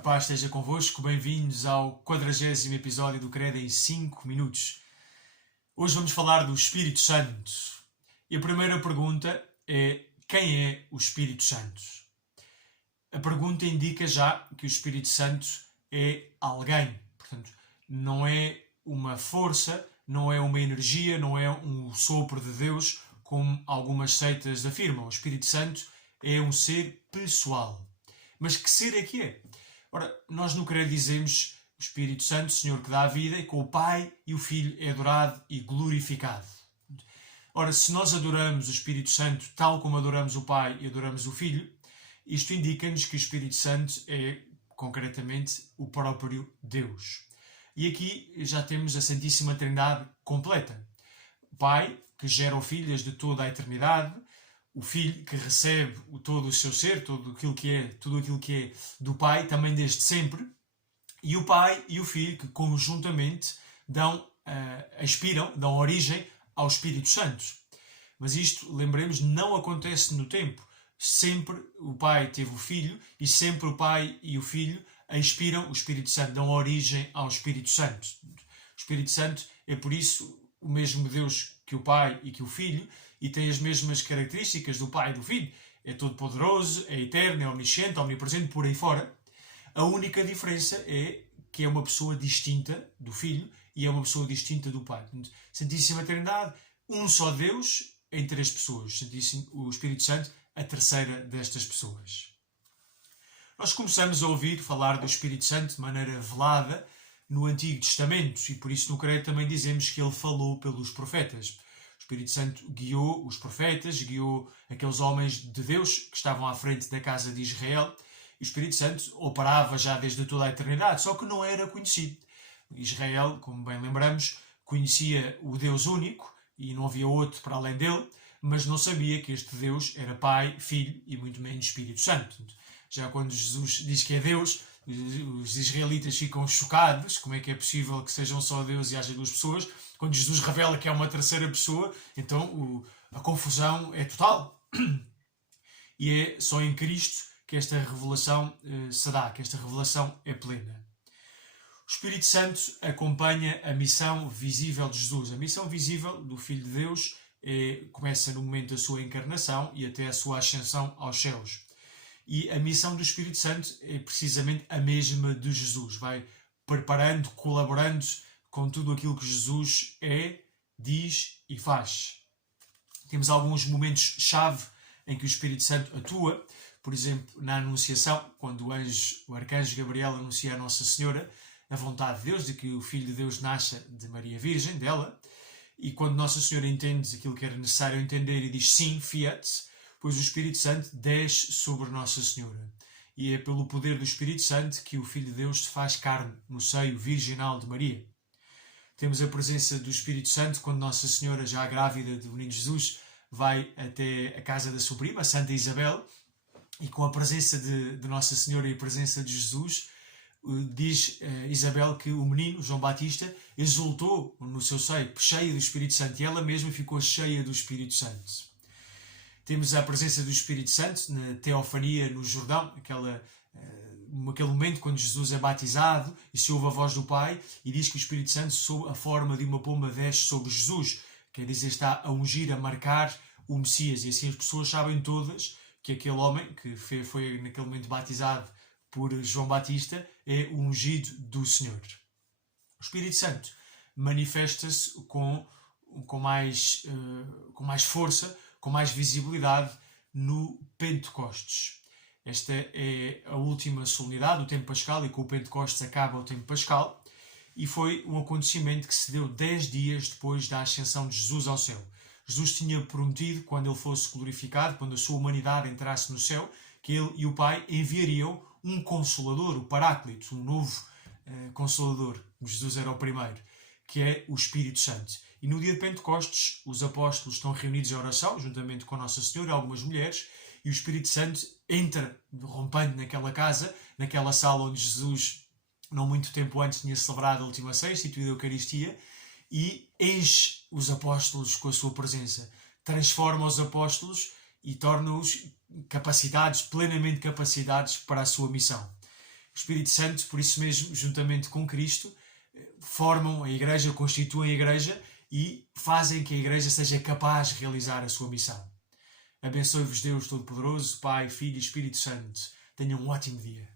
paz esteja convosco, bem-vindos ao 40º episódio do Credo em 5 minutos. Hoje vamos falar do Espírito Santo. E a primeira pergunta é: quem é o Espírito Santo? A pergunta indica já que o Espírito Santo é alguém. Portanto, não é uma força, não é uma energia, não é um sopro de Deus, como algumas seitas afirmam. O Espírito Santo é um ser pessoal. Mas que ser é que é? Ora, nós no Credo dizemos o Espírito Santo, Senhor que dá a vida, e com o Pai e o Filho é adorado e glorificado. Ora, se nós adoramos o Espírito Santo tal como adoramos o Pai e adoramos o Filho, isto indica-nos que o Espírito Santo é, concretamente, o próprio Deus. E aqui já temos a Santíssima Trindade completa. O Pai, que gera o Filho desde toda a eternidade, o Filho que recebe todo o seu ser, tudo aquilo que é do Pai, também desde sempre, e o Pai e o Filho que conjuntamente dão origem ao Espírito Santo. Mas isto, lembremos, não acontece no tempo. Sempre o Pai teve o Filho e sempre o Pai e o Filho expiram o Espírito Santo, dão origem ao Espírito Santo. O Espírito Santo é, por isso, o mesmo Deus que o Pai e que o Filho, e tem as mesmas características do Pai e do Filho. É todo-poderoso, é eterno, é omnisciente, omnipresente, por aí fora. A única diferença é que é uma pessoa distinta do Filho e é uma pessoa distinta do Pai. Santíssima Trindade, um só Deus em três pessoas. O Espírito Santo, a terceira destas pessoas. Nós começamos a ouvir falar do Espírito Santo de maneira velada no Antigo Testamento, e por isso no Credo também dizemos que ele falou pelos profetas. O Espírito Santo guiou os profetas, guiou aqueles homens de Deus que estavam à frente da casa de Israel, e o Espírito Santo operava já desde toda a eternidade, só que não era conhecido. Israel, como bem lembramos, conhecia o Deus único, e não havia outro para além dele, mas não sabia que este Deus era Pai, Filho e muito menos Espírito Santo. Já quando Jesus diz que é Deus, os israelitas ficam chocados, como é que é possível que sejam só Deus e haja duas pessoas. Quando Jesus revela que é uma terceira pessoa, então a confusão é total. E é só em Cristo que esta revelação se dá, que esta revelação é plena. O Espírito Santo acompanha a missão visível de Jesus. A missão visível do Filho de Deus começa no momento da sua encarnação e até a sua ascensão aos céus. E a missão do Espírito Santo é precisamente a mesma de Jesus. Vai preparando, colaborando com tudo aquilo que Jesus é, diz e faz. Temos alguns momentos-chave em que o Espírito Santo atua. Por exemplo, na Anunciação, quando o arcanjo Gabriel anuncia a Nossa Senhora a vontade de Deus, de que o Filho de Deus nasça de Maria Virgem, dela, e quando Nossa Senhora entende aquilo que era necessário entender e diz sim, fiat, pois o Espírito Santo desce sobre Nossa Senhora. E é pelo poder do Espírito Santo que o Filho de Deus se faz carne no seio virginal de Maria. Temos a presença do Espírito Santo quando Nossa Senhora, já grávida do menino Jesus, vai até a casa da sua prima, Santa Isabel, e com a presença de Nossa Senhora e a presença de Jesus, diz Isabel que o menino, João Batista, exultou no seu seio, cheio do Espírito Santo, e ela mesma ficou cheia do Espírito Santo. Temos a presença do Espírito Santo na teofania no Jordão, aquele momento quando Jesus é batizado e se ouve a voz do Pai, e diz que o Espírito Santo, sob a forma de uma pomba, desce sobre Jesus. Quer dizer, está a ungir, a marcar o Messias. E assim as pessoas sabem todas que aquele homem que foi naquele momento batizado por João Batista é o ungido do Senhor. O Espírito Santo manifesta-se com mais força, com mais visibilidade no Pentecostes. Esta é a última solenidade, o tempo pascal, e com o Pentecostes acaba o tempo pascal, e foi um acontecimento que se deu 10 dias depois da ascensão de Jesus ao céu. Jesus tinha prometido, quando ele fosse glorificado, quando a sua humanidade entrasse no céu, que ele e o Pai enviariam um Consolador, o Paráclito, um novo Consolador. Jesus era o primeiro, que é o Espírito Santo. E no dia de Pentecostes, os apóstolos estão reunidos em oração, juntamente com Nossa Senhora e algumas mulheres, e o Espírito Santo entra, rompendo naquela casa, naquela sala onde Jesus, não muito tempo antes, tinha celebrado a última ceia, instituído a Eucaristia, e enche os apóstolos com a sua presença. Transforma os apóstolos e torna-os plenamente capacitados para a sua missão. O Espírito Santo, por isso mesmo, juntamente com Cristo, formam a Igreja, constituem a Igreja e fazem que a Igreja seja capaz de realizar a sua missão. Abençoe-vos Deus Todo-Poderoso, Pai, Filho e Espírito Santo. Tenham um ótimo dia.